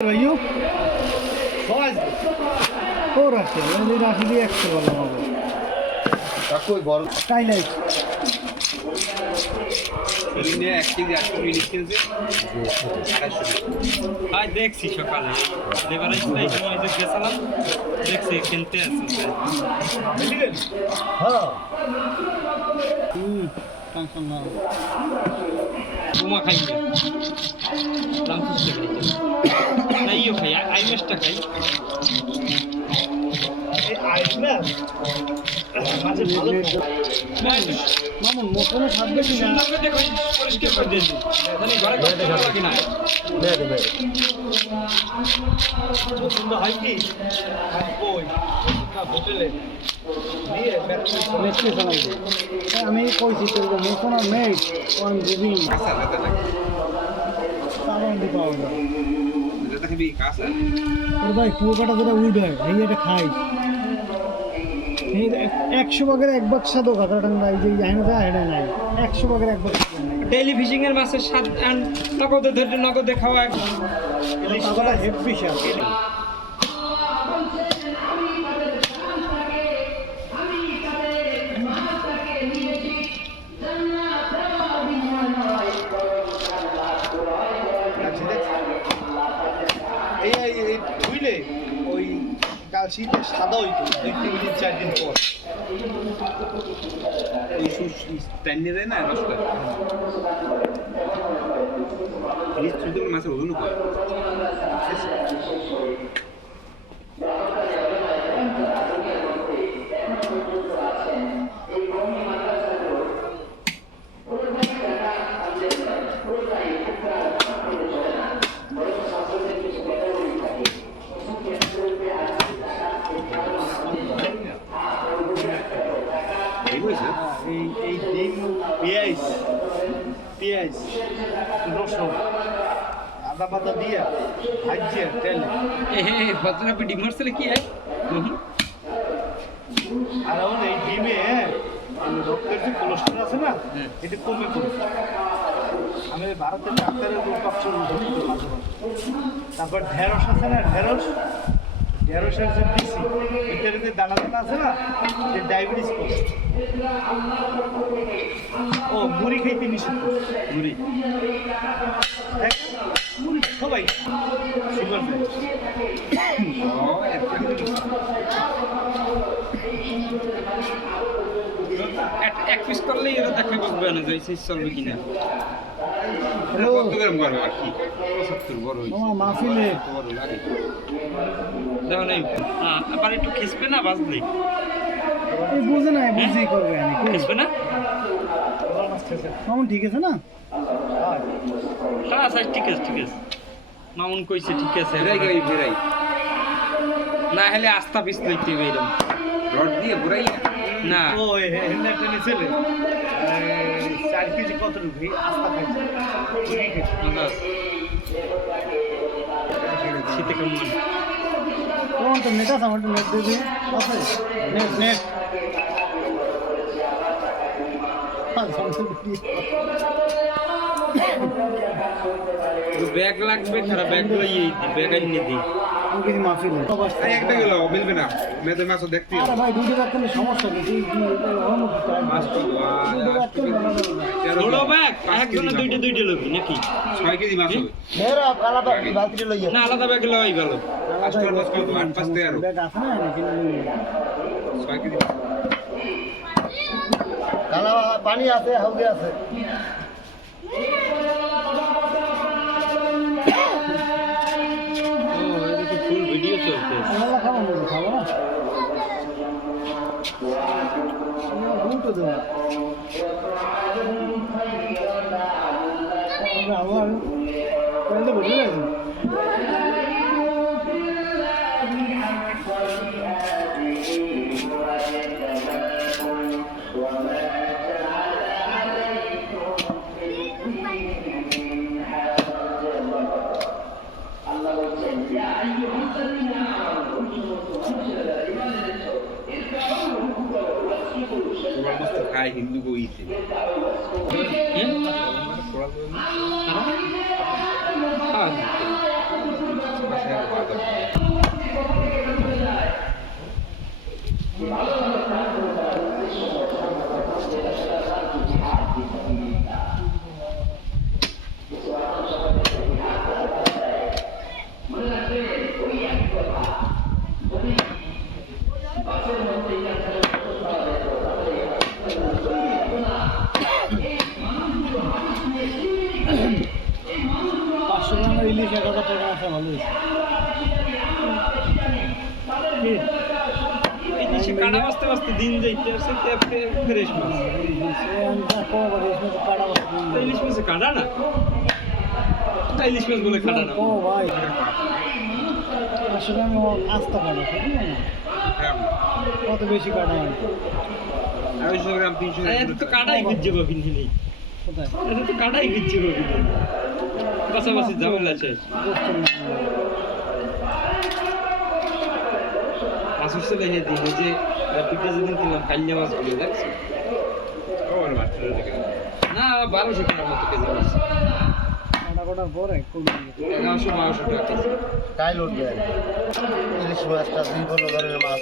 ভাইও? ও রাখছে এই রাখি দিয়ে একশো বললাম হবে কাকুই বড় আড়াইশো আজ দেখছি সকালে। গেছিলাম দেখছি কিনতে হ্যাঁ। হুম টেনশন না বোমা খাই না রামকৃষ্ণ খাই না। ইও খাই আই মাছটা খাই। আইস মাঝে ভালো মামুন মতনে থাকবে কি না পরিষ্কার করে দিয়েছি জানি ঘরে করতে পারব কিনা। পছন্দ হয় কি আমি কইছি তোর আর মেট লাগে সাবান দি পাওয়া যায় ভাই কুয়াকাটা যেটা উড হয় এই এটা খাই একশো ভাগের এক বাক্স সাদো টাঙ্গা এই যে জানি না এটা নাই একশো ভাগের এক বাক্স। ডেইলি ফিশিং এর মাছের স্বাদ নগদে ধরে নগদে খাওয়া কাকাটা হেভি স্বাদ কাল শীতে সাদা হইতো দুই তিন দিন চার দিন পর। ওই সুস টাইনে দেয় না রসটা শুধু মাছের ওজন কয় এই হয়েছে এই এই ডিম পেঁয়াজ পেঁয়াজ রসুন আদা পাতা দিয়া ভাজিয়ে তেলে। এ হে বদনা পে ডিম মারছিলে কি হয় আর এখন এই ডিমে এই রক্তের যে কোলেস্ট্রল আছে না হুম। এটা কমে পড়ে। আমি ভারতের ডাক্তারের মাঝে। তারপর ঢেঁড়স আছে না ঢেঁড়স? ঢেঁড়সের যে পিসি এটার যে দানা দানা আছে না যে ডায়াবেটিস করে ও মুড়ি খাইতে নিষেধ মুড়ি। মুড়ি সবাই সুগার এক এক পিস করলেই এরা দেখলে বুঝবে না যে সেই চলবে কিনা। হ্যাঁ, আবার একটু খেসবে না বাজলে এই বুঝে না বুঝি করবে আমি কই না? মামুন ঠিক আছে না? হ্যাঁ স্যার ঠিক আছে ঠিক আছে। মামুন কইছে ঠিক আছে। ফেরাই গাই ফেরাই না হলে আস্থা পিস লইতে হবে এরকম। রড দিয়ে ঘুরাই না। ও হেন্না টেনে ছেলে চার কেজি কত রুপি? আস্তা খাইছে। শীতে কেমন? তো নেট আছে আমার তো নেট দিবি আছে নেট নেট ব্যাগ লাগবে খারাপ ব্যাগ লইয়ে দি ব্যাগ এনে দি কিছু মাহফিলে এই একটা গেল মিলবে না মেয়েদের মাছও দেখতে আরে ভাই দুটো ব্যাগ করলে সমস্যা তো দুটো ব্যাগ একজনে দুইটা দুইটা লবি নাকি ছয় কেজি মাছ হবে মেয়েরা আলাদা বালতিটা লইয়া না আলাদা ব্যাগ লই ভালো আট পাঁচ তেরো ব্যাগ আছে না ছয় কেজি কালা পানি আছে হাউগে আছে। ও এদিকে ফুল खाए हिंदू को इसे Thank you. টাকা আছে ভালো কাটা বাঁচতে বাঁচতে দিন যাইতে আসছে ফ্রেশ মাছ ইলিশ মাছে কাটা না ইলিশ মাছ বলে কাটা না ও ভাই আসলে আমি আস্তে কাটা কত বেশি কাটা আড়াইশো গ্রাম তিনশো তো কাটাই খুঁজছে নেই কোথায় এত তো কাটাই খুঁজছে পাবি পাশাপাশি ঝামেলা শেষ। মাছ উঠছে দেখে দিন এই যে পিঠা যেদিন কিনলাম কাল্যা মাছগুলো দেখছ? না, বারোশো টাকার মতো কেজি মাছ। কাইল উঠবে। ইলিশ মাছটা দুই বড় ধরনের মাছ।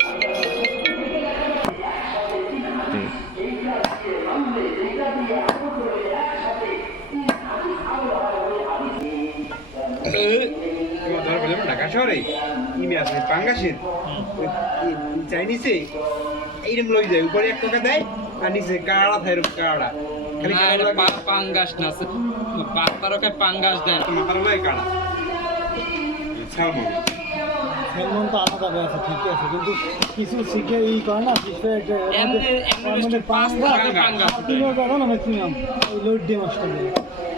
শহরে ইমে আছে পাঙ্গাসের। চাইনিসে এইরকম লই যায় উপরে এক টাকা দেয় আর নিচে কাড়া থাকে কাড়া। খালি পাঙ্গাস না পাঁচ তারকায় পাঙ্গাস দেন মাথার লাগে কাড়া। তো আলাদা আছে ঠিকই আছে কিন্তু কিছু শিখে ই করে না পাঙ্গাস দেয়। ম্যাক্সিমাম লোড দিয়ে মাছটা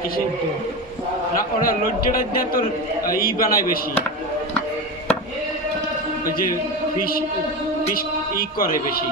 কিসের ওরা লজ্জাটা দিয়ে তোর ই বানায় বেশি। ওই যে ফিশ ফিশ ই করে বেশি।